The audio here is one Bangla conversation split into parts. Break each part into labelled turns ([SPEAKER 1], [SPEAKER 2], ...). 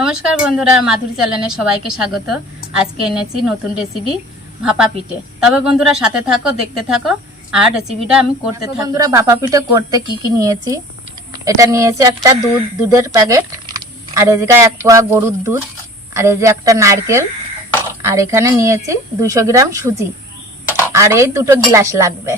[SPEAKER 1] নমস্কার বন্ধুরা, মাধুরী চ্যানেলে সবাইকে স্বাগত। আজকে এনেছি নতুন রেসিপি ভাপা পিঠে। তবে বন্ধুরা, সাথে থাকো, দেখতে থাকো, আর রেসিপিটা আমি করতে থাকি। বন্ধুরা, ভাপা পিঠে করতে কি কি নিয়েছি? এটা নিয়েছি একটা দুধ, দুধের প্যাকেট, আর এই জায়গায় এক পোয়া গরুর দুধ, আর এই যে একটা নারকেল, আর এখানে নিয়েছি দুশো গ্রাম সুজি। আর এই দুটো গ্লাস লাগবে।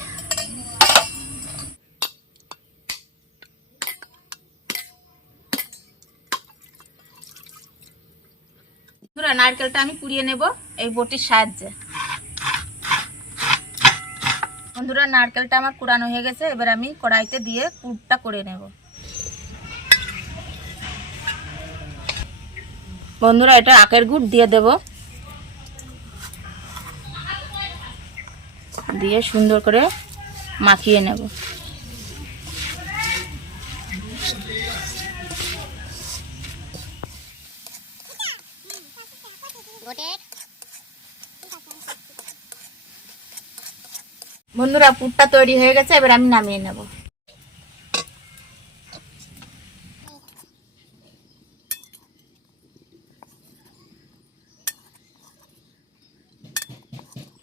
[SPEAKER 1] বন্ধুরা নারকেলটা আমি কুড়িয়ে নেব এই বটির সাহায্যে। বন্ধুরা, নারকেলটা আমার কুড়ানো হয়ে গেছে, এবার আমি কড়াইতে দিয়ে পুরটা করে নেব। বন্ধুরা, এটা আখের গুড় দিয়ে দেব। দিয়ে সুন্দর করে মাখিয়ে নেব। বন্ধুরা পুরটা তৈরি হয়ে গেছে এবার আমি নামিয়ে নেব।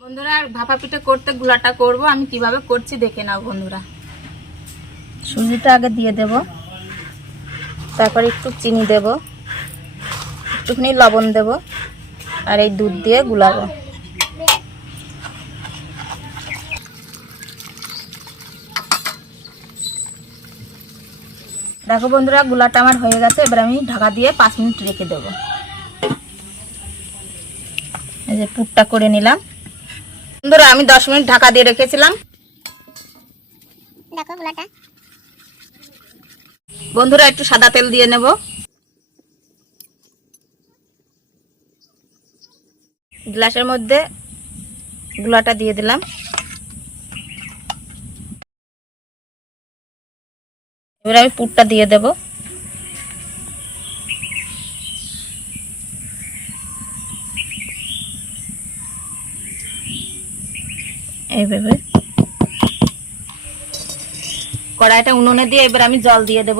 [SPEAKER 1] বন্ধুরা ভাপা পিঠে করতে গুলাটা করব আমি কীভাবে করছি দেখে নাও বন্ধুরা। সুজিটা আগে দিয়ে দেব তারপর একটু চিনি দেব একটুখানি লবণ দেব। আর এই দুধ দিয়ে গুলাবো। দেখো বন্ধুরা গুলাটা আমার হয়ে গেছে। এবার আমি ঢাকা দিয়ে পাঁচ মিনিট রেখে দেবো। এই যে পুরটা করে নিলাম। বন্ধুরা আমি দশ মিনিট ঢাকা দিয়ে রেখেছিলাম।
[SPEAKER 2] দেখো গুলাটা
[SPEAKER 1] বন্ধুরা একটু সাদা তেল দিয়ে নেব। গ্লাসের মধ্যে গুলাটা দিয়ে দিলাম। এবার আমি পুরটা দিয়ে দেব। এইভাবে। কড়াইটা উনুনে দিয়ে এবার আমি জল দিয়ে দেব।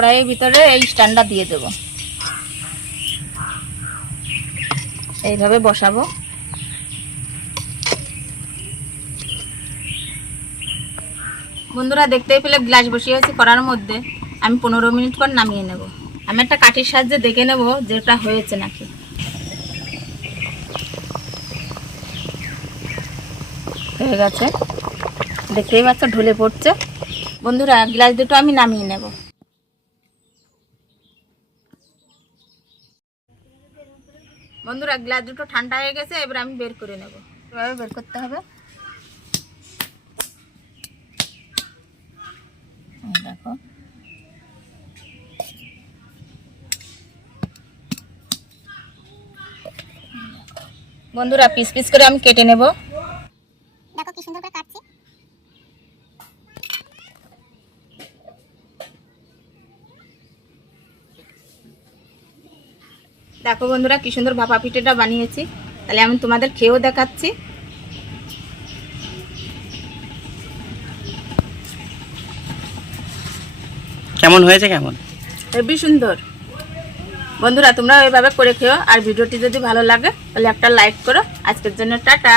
[SPEAKER 1] কড়াইয়ের ভিতরে এই স্ট্যান্ডটা দিয়ে দেব। এইভাবে বসাবো। বন্ধুরা, দেখতেই পেলে গ্লাস বসিয়ে বসিয়েছি করার মধ্যে। আমি পনেরো মিনিট পর নামিয়ে নেব। আমি একটা কাঠির সাহায্যে দেখে নেব যেটা হয়েছে নাকি। হয়ে গেছে। দেখতেই পাচ্ছ, ঢলে পড়ছে। বন্ধুরা, গ্লাস দুটো আমি নামিয়ে নেব। বন্ধুরা গ্লাস দুটো ঠান্ডা হয়ে গেছে এবার আমি বের করে নেব। এভাবে বের করতে হবে। দেখো। বন্ধুরা পিস পিস করে আমি কেটে নেব
[SPEAKER 2] দেখো কি সুন্দর করে কাটছে
[SPEAKER 1] দেখো বন্ধুরা কি সুন্দর ভাপা পিঠেটা বানিয়েছি। তাহলে আমি তোমাদের খেয়েও দেখাচ্ছি।
[SPEAKER 3] কেমন হয়েছে কেমন?
[SPEAKER 1] হেবি সুন্দর। বন্ধুরা তোমরা ওইভাবে করে খেও। আর ভিডিওটি যদি ভালো লাগে তাহলে একটা লাইক করো। আজকের জন্য টাটা।